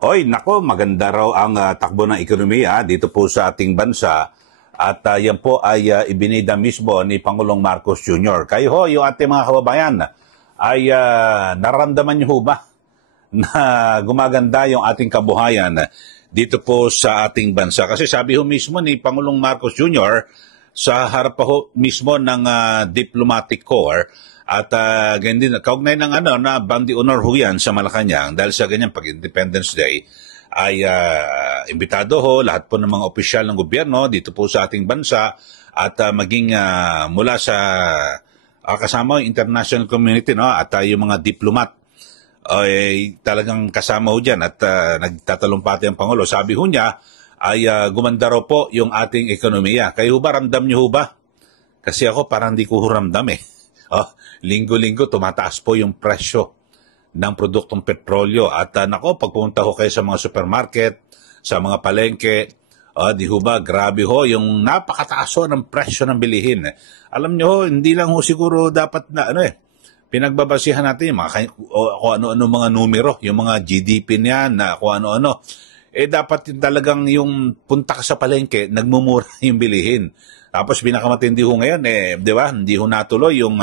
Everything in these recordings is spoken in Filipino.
Oy, nako, maganda raw ang takbo ng ekonomiya dito po sa ating bansa at yan po ay ibinida mismo ni Pangulong Marcos Jr. Kayo ho, yung ating mga kababayan, ay nararamdaman niyo ho ba na gumaganda yung ating kabuhayan dito po sa ating bansa? Kasi sabi ho mismo ni Pangulong Marcos Jr. sa harap pa ho mismo ng Diplomatic Corps at ganyan din, kaugnay ng na Bandi Honor ho yan sa Malacanang dahil sa ganyan pag-Independence Day ay imbitado ho lahat po ng mga opisyal ng gobyerno dito po sa ating bansa at maging mula sa kasama yung international community at yung mga diplomat ay talagang kasama ho dyan at nagtatalumpati ang Pangulo. Sabi ho niya ay gumanda raw po yung ating ekonomiya. Kayo ba, ramdam niyo ho ba? Kasi ako parang hindi ko ramdam linggo-linggo tumataas po yung presyo ng produktong petrolyo. At nako, pagpunta ho kayo sa mga supermarket, sa mga palengke, di ho ba, grabe ho, yung napakataas ho ng presyo ng bilihin. Alam nyo ho, hindi lang ho siguro dapat na pinagbabasihan natin yung mga, kung ano-ano mga numero, yung mga GDP niyan, na kung ano-ano. Dapat talagang yung punta ka sa palengke, nagmumura yung bilihin. Tapos pinakamatindi ho ngayon, di ba, hindi ho natuloy yung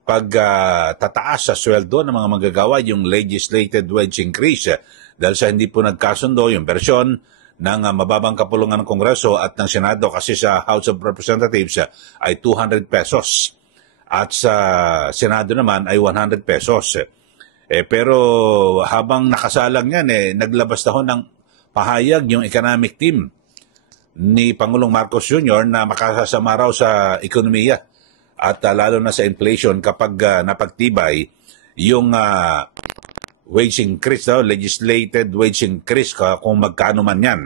pagtataas sa sweldo ng mga manggagawa, yung legislated wage increase. Dahil sa hindi po nagkasundo yung bersyon ng mababang kapulungan ng Kongreso at ng Senado kasi sa House of Representatives ay 200 pesos. At sa Senado naman ay 100 pesos. Pero habang nakasalang yan, naglabas na ho ng pahayag yung economic team ni Pangulong Marcos Jr. na makasasama raw sa ekonomiya at lalo na sa inflation kapag napagtibay yung wage increase, legislated wage increase kung magkano man yan.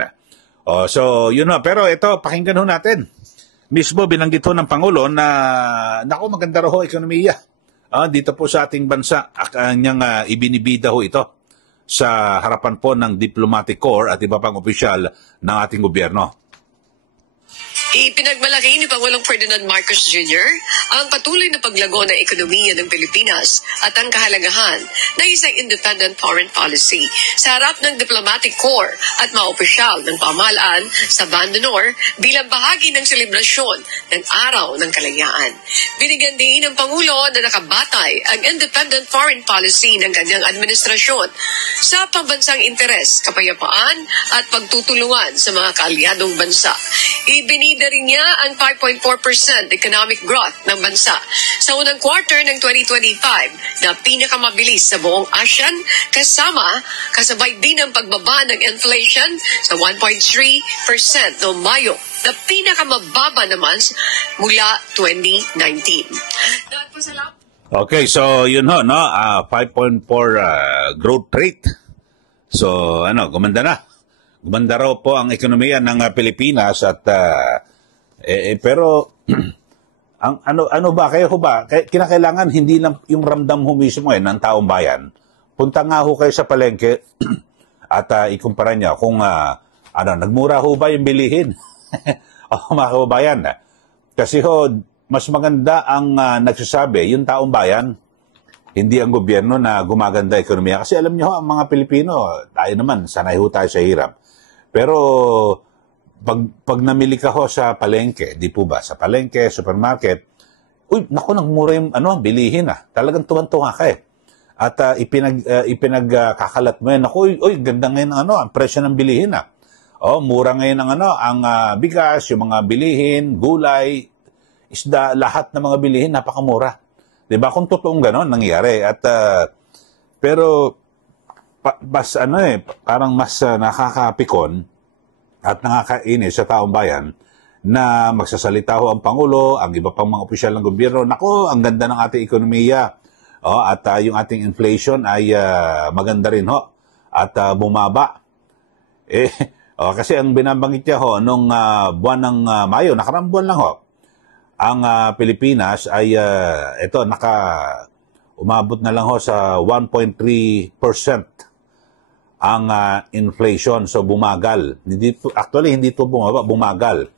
So, yun ho. Pero ito, pakinggan ho natin. Mismo binanggit ho ng Pangulo na naku, maganda raw ho ekonomiya dito po sa ating bansa. Kanyang ibinibida ho ito sa harapan po ng Diplomatic Corps at iba pang opisyal ng ating gobyerno. Ipinagmalaki ni Pangulong Ferdinand Marcos Jr. ang patuloy na paglago ng ekonomiya ng Pilipinas at ang kahalagahan ng isang independent foreign policy sa harap ng Diplomatic Corps at mga opisyal ng pamahalaan sa Bande Honor bilang bahagi ng selebrasyon ng Araw ng Kalayaan. Binigyan din ng Pangulo na nakabatay ang independent foreign policy ng kanyang administrasyon sa pambansang interes, kapayapaan at pagtutulungan sa mga kaalyadong bansa. Ibinida rin niya ang 5.4% economic growth ng bansa sa unang quarter ng 2025 na pinakamabilis sa buong ASEAN kasabay din ang pagbaba ng inflation sa 1.3% noong Mayo na pinakamababa naman mula 2019. Okay, so yun ho, 5.4 growth rate. So gumanda na. Gumanda raw po ang ekonomiya ng Pilipinas at pero ang ano ba kayo ho ba kinakailangan hindi lang yung ramdam ho mismo ng taong bayan. Punta nga ho kayo sa palengke at ikumpara niya kung nagmura ho ba yung bilihin. Mga kababayan. Kasi ho mas maganda ang nagsasabi yung taong bayan, hindi ang gobyerno na gumaganda ekonomiya. Kasi alam niyo ho, ang mga Pilipino, tayo naman, sanay ho tayo sa hirap. Pero pag namili ka ho sa palengke, di po ba, sa palengke, supermarket, naku, nagmura yung bilihin Talagang tuwan-tuwa ka At ipinagkakalat mo yan, naku, ganda ngayon ang presyo ng bilihin mura ngayon ang bigas, yung mga bilihin, gulay, isda, lahat ng mga bilihin, napakamura. Di ba? Kung totoong ganon, nangyari. At, pero, parang mas nakakapikon at nakakainis sa taong bayan na magsasalita ho ang Pangulo, ang iba pang mga opisyal ng gobyerno. Nako, ang ganda ng ating ekonomiya. At yung ating inflation ay maganda rin ho. At bumaba. Kasi ang binabanggit niya ho, nung buwan ng Mayo, nakaraang buwan lang ho, ang Pilipinas ay umabot na lang ho sa 1.3% ang inflation. So bumagal. Hindi ito bumaba, bumagal.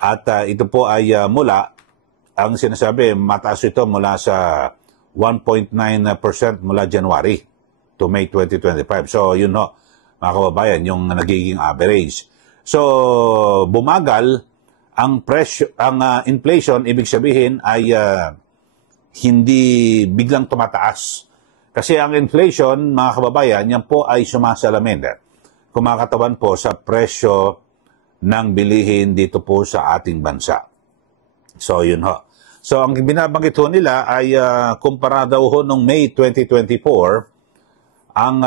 At ito po ay ang sinasabi, mataas ito mula sa 1.9% mula January to May 2025. So yun ho, mga kababayan, yung nagiging average. So, bumagal ang presyo, ang inflation, ibig sabihin ay hindi biglang tumataas. Kasi ang inflation, mga kababayan, yan po ay sumasalamin. Kumakatawan po sa presyo ng bilihin dito po sa ating bansa. So, yun ho. So, ang binabanggit ho nila ay kumpara daw ho noong May 2024, ang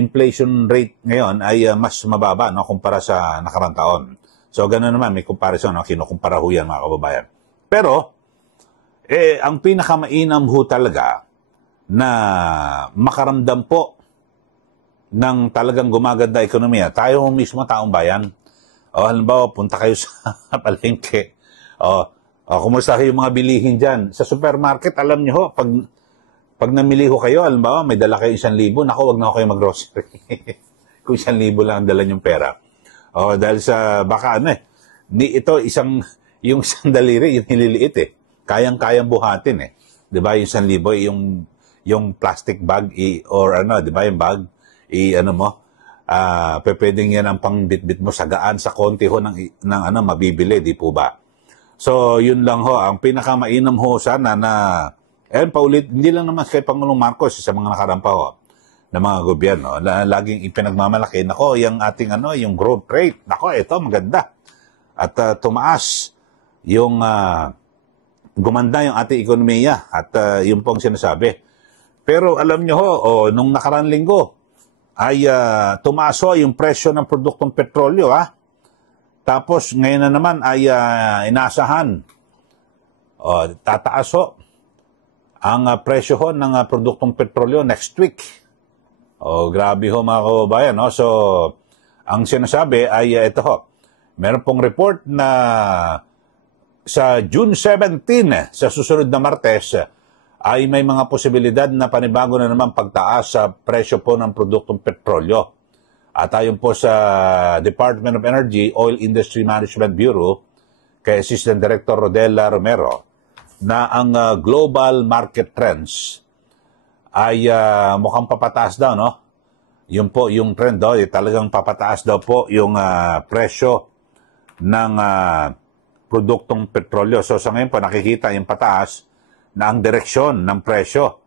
inflation rate ngayon ay mas mababa no, kumpara sa nakarang taon. So, gano'n naman, may comparison, no? Kinukumpara ho yan, mga kababayan. Pero, ang pinakamainam ho talaga na makaramdam po ng talagang gumaganda ekonomiya, tayo mismo, taong bayan. O, halimbawa, punta kayo sa palengke. O, kumusta yung mga bilihin dyan? Sa supermarket, alam nyo ho, pag namili ho kayo, halimbawa, may dala kayo 1,000, naku, wag na kayo mag-grocery. Kung 1,000 lang ang dala nyong pera. O, dahil sa, baka yung isang daliri, yung nililiit Kayang-kayang buhatin Di ba, yung 1,000, yung plastic bag, or di ba, yung bag, pwedeng yan ang pangbitbit mo, sagaan sa konti ho ng mabibili, di po ba? So, yun lang ho, ang pinakamainam ho sana na paulit, hindi lang naman kay Pangulong Marcos sa mga nakarampa ho ng mga gobyerno, laging ipinagmamalaki, nako, yung ating yung growth rate, nako, ito maganda. At tumaas yung gumanda yung ating ekonomiya at yung pong sinasabi. Pero alam nyo ho, nung nakaraan linggo ay tumaas ho yung presyo ng produktong petrolyo Tapos ngayon na naman ay inasahan tataas ho ang presyo ho ng produktong petrolyo next week. Grabe ho, mga kababayan. So, ang sinasabi ay ito ho. Meron pong report na sa June 17, sa susunod na Martes, ay may mga posibilidad na panibago na naman pagtaas sa presyo po ng produktong petrolyo. At ayon po sa Department of Energy, Oil Industry Management Bureau, kay Assistant Director Rodela Romero, na ang global market trends ay mukhang papataas daw, no? Yun po, yung trend daw, talagang papataas daw po yung presyo ng produktong petrolyo. So sa ngayon po, nakikita yung pataas na ang direksyon ng presyo.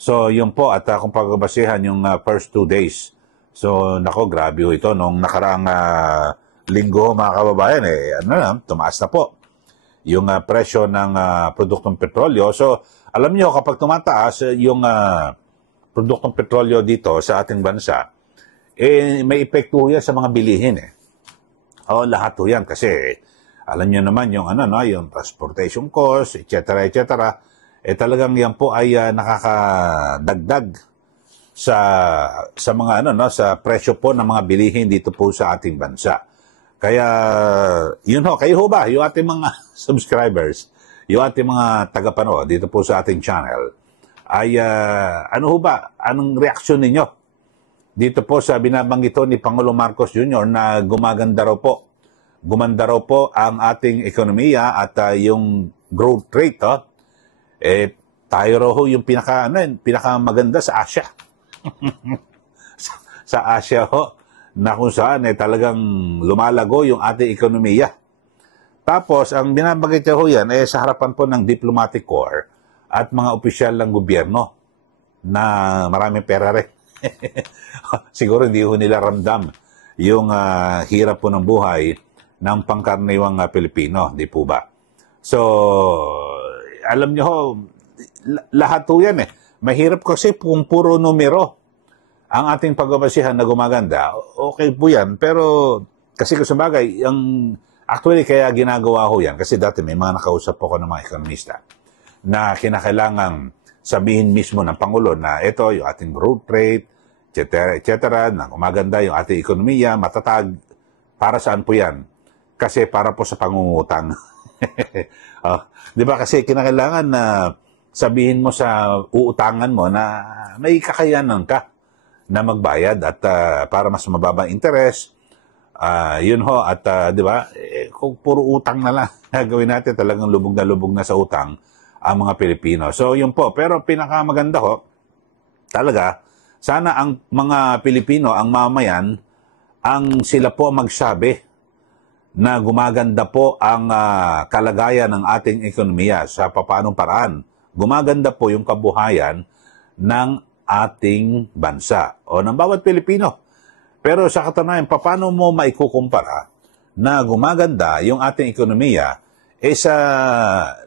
So yun po, at kung pagbabasihan yung first 2 days. So nako, grabe ho ito. Nung nakaraang linggo, mga kababayan, tumaas na po yung presyo ng produktong petrolyo. So, alam niyo, kapag tumataas yung produktong petrolyo dito sa ating bansa, may epekto yan sa mga bilihin lahat ho yan. Kasi, alam niyo naman yung, yung transportation cost, etc., etc., talagang yan po ay nakakadagdag sa mga, sa presyo po ng mga bilihin dito po sa ating bansa. Kaya, yun ho, kayo ho ba, yung ating mga subscribers, yung ating mga tagapanood dito po sa ating channel, ay ano ho ba, anong reaksyon ninyo dito po sa binabanggit ni Pangulong Marcos Jr. na gumanda raw po ang ating ekonomiya at yung growth rate, tayo raw ho yung pinakamaganda sa Asia. sa Asia ho, na kung saan talagang lumalago yung ating ekonomiya. Tapos, ang binabanggit niya ho yan sa harapan po ng diplomatic corps at mga opisyal ng gobyerno na maraming pera rin. Siguro hindi ho nila ramdam yung hirap po ng buhay ng pangkaraniwang Pilipino, di po ba? So, alam niyo ho, lahat ho yan Mahirap kasi kung puro numero ang ating pagbabasihan na gumaganda, okay po yan. Pero, kasi kung sabagay, actually kaya ginagawa ko yan, kasi dati may mga nakausap po ko ng mga ekonomista na kinakailangang sabihin mismo ng Pangulo na ito, yung ating growth rate, etc., na gumaganda yung ating ekonomiya, matatag. Para saan po yan? Kasi para po sa pangungutang. Di ba kasi kinakailangan na sabihin mo sa uutangan mo na may kakayanan ka na magbayad at para mas mababa interest, yun ho, at di ba, kung puro utang na lang gawin natin, talagang lubog na sa utang ang mga Pilipino. So yun po, pero pinakamaganda ho, talaga, sana ang mga Pilipino, ang mamayan, ang sila po magsabi na gumaganda po ang kalagayan ng ating ekonomiya sa papaanong paraan. Gumaganda po yung kabuhayan ng ating bansa o ng bawat Pilipino. Pero sa katunayan, paano mo maikukumpara na gumaganda yung ating ekonomiya sa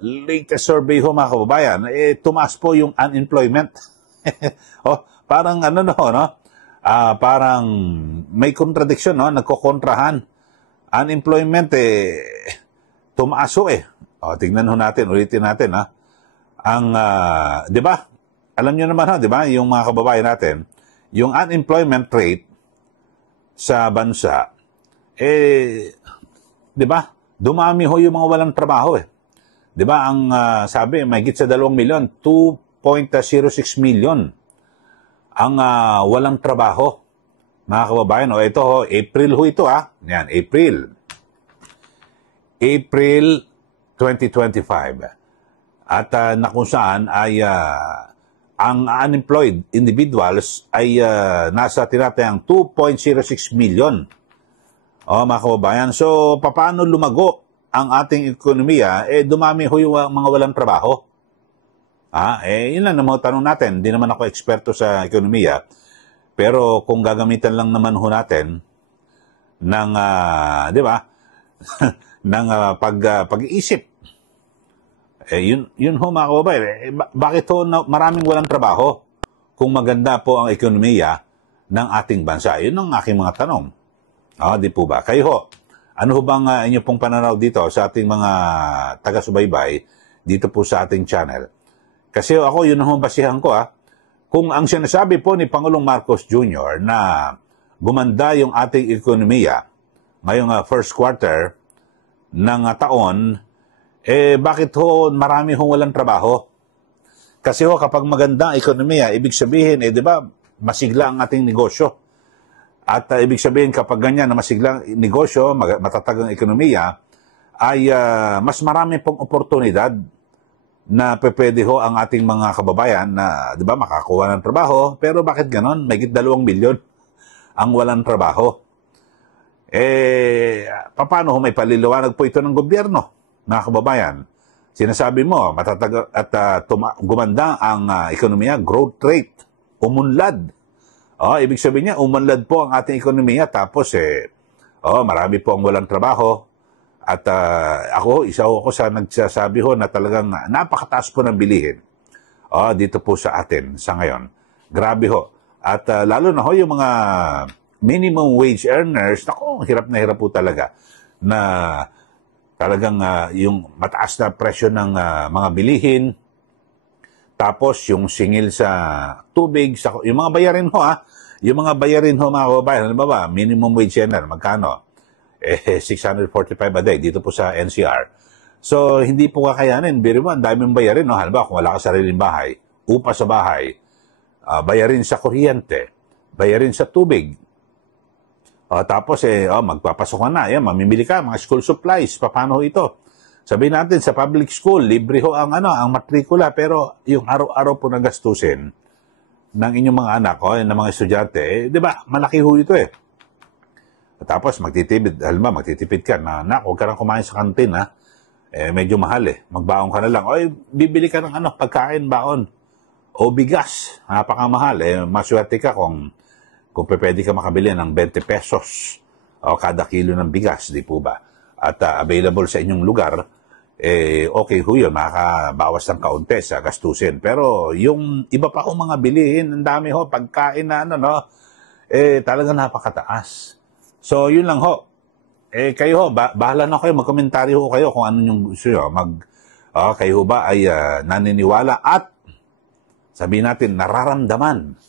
latest survey ho mga kababayan, tumaas po yung unemployment. Parang parang may contradiction, no? Nagkokontrahan. Unemployment, tumaas ho tingnan ho natin, ulitin natin, ha? Di ba? Alam nyo naman, di ba? Yung mga kababayan natin, yung unemployment rate sa bansa, di ba? Dumami ho yung mga walang trabaho, Di ba? Ang sabi, mahigit sa 2 milyon, 2.06 million ang walang trabaho. Mga kababayan, ito ho, April ho ito, Yan, April 2025. At na kung saan ay ang unemployed individuals ay nasa tinatayang 2.06 million. Mga kababayan, so paano lumago ang ating ekonomiya? Dumami ho yung mga walang trabaho. Yun lang naman tanong natin. Hindi naman ako eksperto sa ekonomiya. Pero kung gagamitan lang naman ho natin ng, di ba, ng pag-iisip, yun ho mga kababayan, bakit ho maraming walang trabaho kung maganda po ang ekonomiya ng ating bansa? Yun ang aking mga tanong. Di po ba? Kayo ho, ano ho bang inyo pong pananaw dito sa ating mga taga-subaybay dito po sa ating channel? Kasi ako, yun ang basihan ko, Kung ang sinasabi po ni Pangulong Marcos Jr. na gumanda yung ating ekonomiya ngayong first quarter ng taon, bakit ho marami hong walang trabaho? Kasi ho, kapag maganda ang ekonomiya, ibig sabihin, di ba, masigla ang ating negosyo. At ibig sabihin, kapag ganyan na masigla ang negosyo, matatag ang ekonomiya, ay mas marami pong oportunidad na pwede ho ang ating mga kababayan na, di ba, makakuha ng trabaho. Pero bakit ganon? Mahigit 2 milyon ang walang trabaho. Paano ho may paliliwanag po ito ng gobyerno, mga kababayan? Sinasabi mo, matatag at gumanda ang ekonomiya, growth rate, umunlad. Ibig sabihin niya, umunlad po ang ating ekonomiya, tapos marami po ang walang trabaho. At isa ako sa nagsasabi ho na talagang napakataas po ng bilihin dito po sa atin sa ngayon. Grabe ho. At lalo na ho yung mga minimum wage earners, hirap na hirap po talaga na talagang yung mataas na presyo ng mga bilihin, tapos yung singil sa tubig, yung mga bayarin ho yung mga bayarin ho mga kababayan, ano ba, minimum wage earner, magkano? 645 a day dito po sa NCR. So, hindi po kakayanin. Biro mo, ang daming bayarin. Halimbawa, kung wala ka sariling bahay, upa sa bahay, bayarin sa kuryente, bayarin sa tubig. Tapos, magpapasok ka na. Mamimili ka, mga school supplies. Paano ito? Sabihin natin, sa public school, libre ho ang matrikula. Pero yung araw-araw po na gastusin ng inyong mga anak, ng mga estudyante, di ba, malaki ho ito Tapos magtitipid ka na, huwag ka nang kumain sa kantin, medyo mahal magbaon ka na lang. Bibili ka ng pagkain, baon. O bigas, napakamahal. Maswerte ka kung pwede ka makabili ng 20 pesos kada kilo ng bigas, di po ba? At available sa inyong lugar, okay ho yun, makakabawas ng kaunti sa gastusin. Pero yung iba pa mga bilihin, ang dami pagkain na talagang napakataas. So, yun lang ho. Kayo ho, bahala na kayo, magkomentaryo ho kayo kung ano yung gusto nyo. Kayo ho ba ay naniniwala at sabihin natin, nararamdaman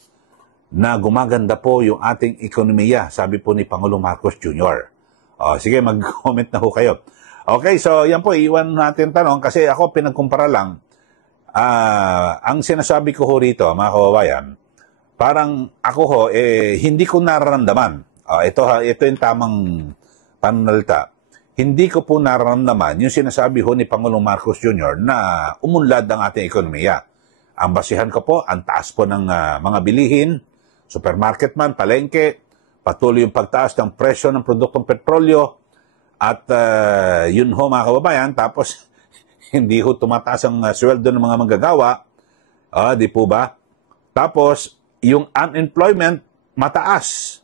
na gumaganda po yung ating ekonomiya, sabi po ni Pangulong Marcos Jr. Sige, mag-comment na ho kayo. Okay, so yan po, iwan natin tanong kasi ako pinagkumpara lang. Ang sinasabi ko ho rito, mga kababayan, parang ako ho, hindi ko nararamdaman. Ito yung tamang pananalita. Hindi ko po nararamdaman yung sinasabi ho ni Pangulong Marcos Jr. na umunlad ang ating ekonomiya. Ang basihan ko po, ang taas po ng mga bilihin, supermarket man, palengke, patuloy yung pagtaas ng presyo ng produktong petrolyo at yun ho mga kababayan, tapos hindi ho tumataas ang sweldo ng mga manggagawa, di po ba? Tapos yung unemployment mataas.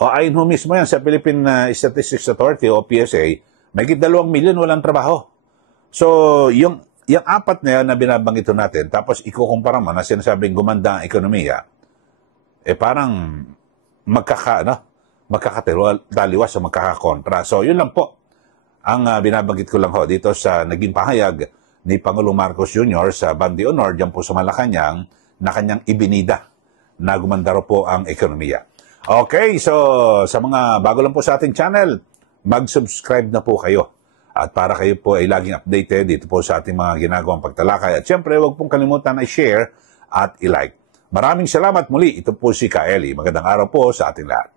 Ayon ho mismo yan sa Philippine Statistics Authority o PSA, may 2 milyon walang trabaho. So yung apat na yan na binabanggit natin, tapos ikukumpara mo na sinasabing gumanda ang ekonomiya, parang magkakataliwas o magkakakontra. So, yun lang po ang binabanggit ko lang ho dito sa naging pahayag ni Pangulong Marcos Jr. sa Bandi Honor, dyan po sa Malacanang, na kanyang ibinida na gumanda raw po ang ekonomiya. Okay, so sa mga bago lang po sa ating channel, mag-subscribe na po kayo. At para kayo po ay laging updated dito po sa ating mga ginagawang pagtalakay. At syempre, huwag pong kalimutan na i-share at i-like. Maraming salamat muli. Ito po si Ka Eli. Magandang araw po sa ating lahat.